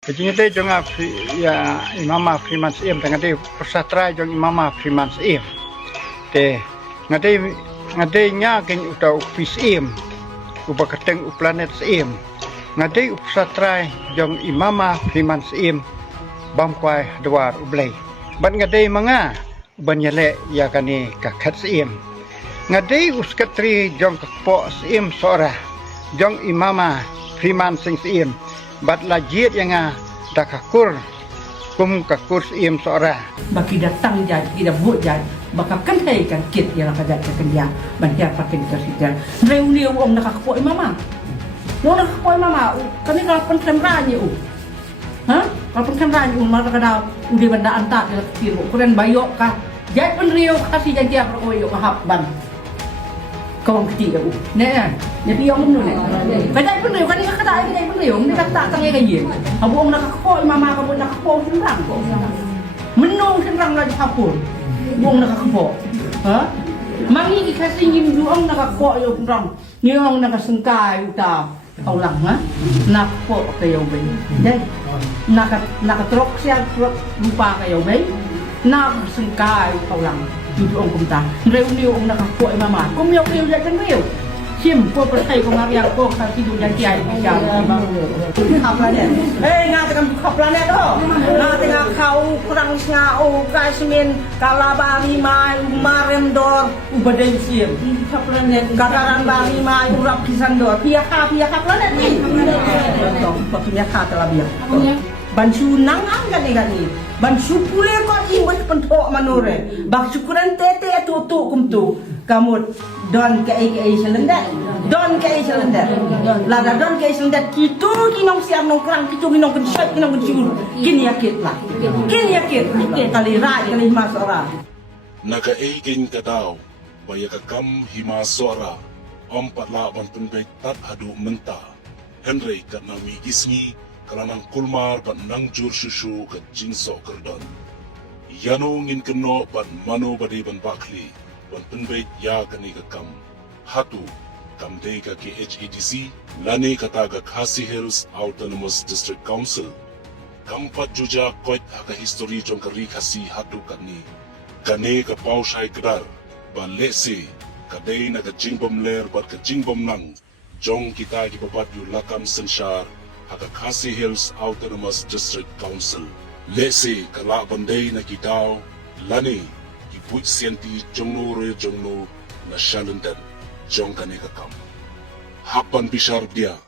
Kajingite jong ya imama Freeman Sim ngade persatra jong imama Freeman Sim. Te ngade nya ken uta office im. Upa keteng u planet Sim. Ngade persatra jong imama Freeman Sim bamkwai dwar ublay. Ban ngade mga uban yale ya kani kakat Sim. Ngade uskatri jong kakpo Sim sora jong imama Freeman Sim. Bat lajit yang dakakur kum kakur im sora baki datang jadi tidak buat jadi baka kan hai kan kit yang kada kerja banyak pakai kerja reuni om nak kapoi mama lo nak kapoi mama kami kalau kamera ni ha kalau kamera ni mara kada udi benda antak dia kiro kuren bayok ka jai pun rio kasih janji apa oyo mahap ban kawang ketiga ne dia om nu ne kada pun rio kan kada kada pun rio ni kata tangai kaye abu om nak kapoi mama kamu nak kapoi senang kok menung senang lagi kapoi buong nakakapo ha mangi kasi ngim duong nakakapo yo prong ni ong nakasengkay uta aulang ha nakpo kayo bay dai nakatrok siya lupa kayo bay nakasengkay aulang duong kumta reuni ong nakapo mama kumyo kayo kan rew sim po percaya ko ngariang ko kasi do yan kiay biya planet nga planet ho nga kau kurang nga o kasmin kalabari mai maremdor ubaden sim planet kadaran bari mai urap kisandor pia planet ni papinya ka talabia bansu nangang gani bansu pule ko imbas pentok manure bak syukuran tete tutu kumtu kamu don ke selendar lada don ke selendar kitu kinong siam nong krang kitu kinong kensyat kinong kencur kini yakit lah kali rai kali masora naga egin kadaw baya kakam himasora ompat laban penbek tat hadu menta Henry kat nami gisni kalanang kulmar bat nang jur susu kat jinso kerdon yano ngin keno bat mano badi ban bakli ban penbek ya kani kakam hatu kamdei ka KHEDC lani kataga Khasi Hills Autonomous District Council kampat juja koit haka history jong kari khasi hatu kani kane ka paushai kedar ban lesi kadei na ka jingbom ler bat ka jingbom nang jong kita gibabat yu lakam senshar haka Khasi Hills Autonomous District Council lesi kala bandei na kitaw lani gibuit sienti jongno na shalenden jong kane kakam hapan bishar dia